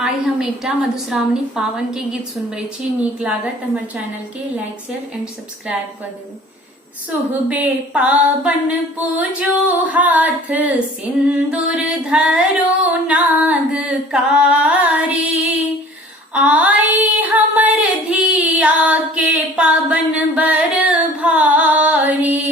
आई हम एकटा मधुश्रावणी पावन के गीत सुनबे छी। नीक लागत हमर चैनल के लाइक शेयर एंड सब्सक्राइब कर देबै। सुहबे पावन पूजो हाथ सिंदूर धरो नागकारी। आई हमर धिया के पावन बर भारी।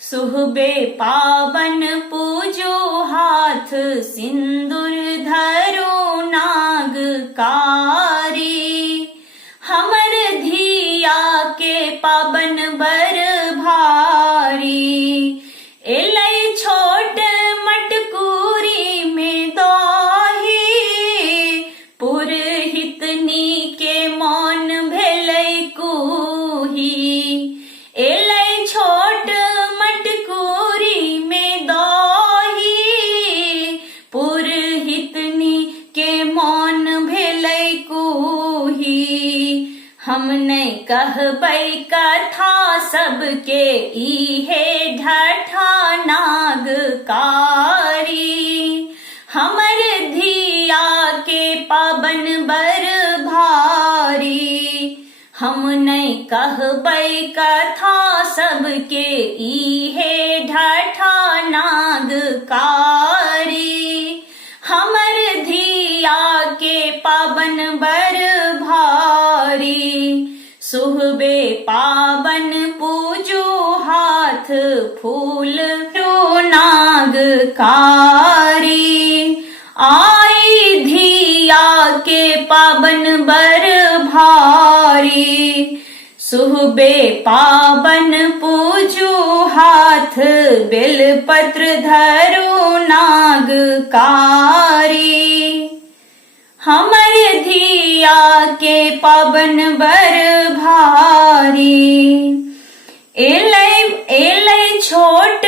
सुहबे पावन पूजो हाथ सिंदूर धरो नागकारी। हमर धिया के पावन बर भारी। एलै छोट मटकूरी में दही। पुरहितनी के मौन भेलै कुही। एलै छोट मटकूरी में दही। पुरहितनी के मौन भेलै कुही। हम नहीं कहबै कथा सबके इहे ढठा नागकारी। हमर धिया के पावन बर भारी। हम नहीं कहबै कथा सबके इहे ढठा नागकारी। हमर धिया के पावन बर भारी। सुहबे पावन पूजो हाथ फूल रो नागकारी। आई धिया के पावन बर भारी। सुहबे पावन पूजो हाथ बेलपत्र धरो नागकारी। हमर धिया के पावन बर भारी। एलै छोट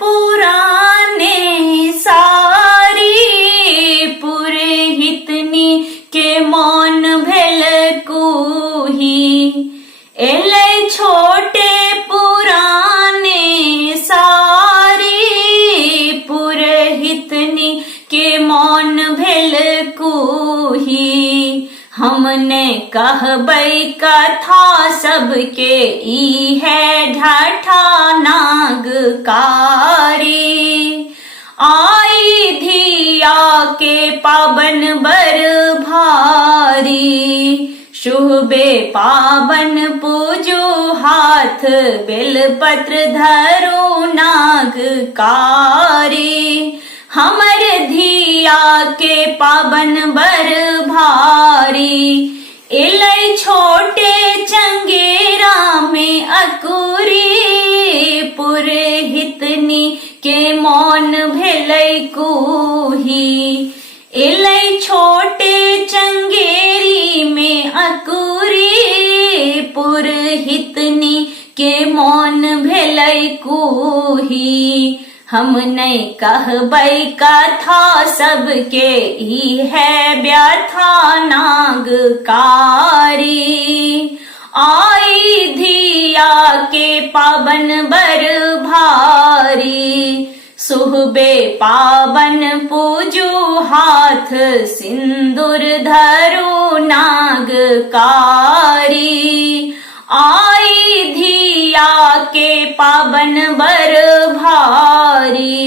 पुराने सारी। पुरहितनी के मौन भेल कुही। एलै छोटे पुराने सारी। पुरहितनी के मौन भेल कुही। हमने कहबै कथा सबके इहे ढठा नागकारी। आई धिया के पावन बर भारी। सुहबे पावन पूजो हाथ बेलपत्र धरो नागकारी। हमर धिया के पावन बर भारी। एलै छोटे चंगेरा में अकुरी। पुरहितनी के मौन भेलै कुही। एलै छोटे चंगेरी में अकुरी। पुरहितनी के मौन भेलै कुही। हम नहीं कहबै कथा सबके इहे व्यथा नागकारी। आई धिया के पावन बर भारी। सुहबे पावन पूजो हाथ सिंदूर धरो नागकारी। आई धिया के पावन बर भारी।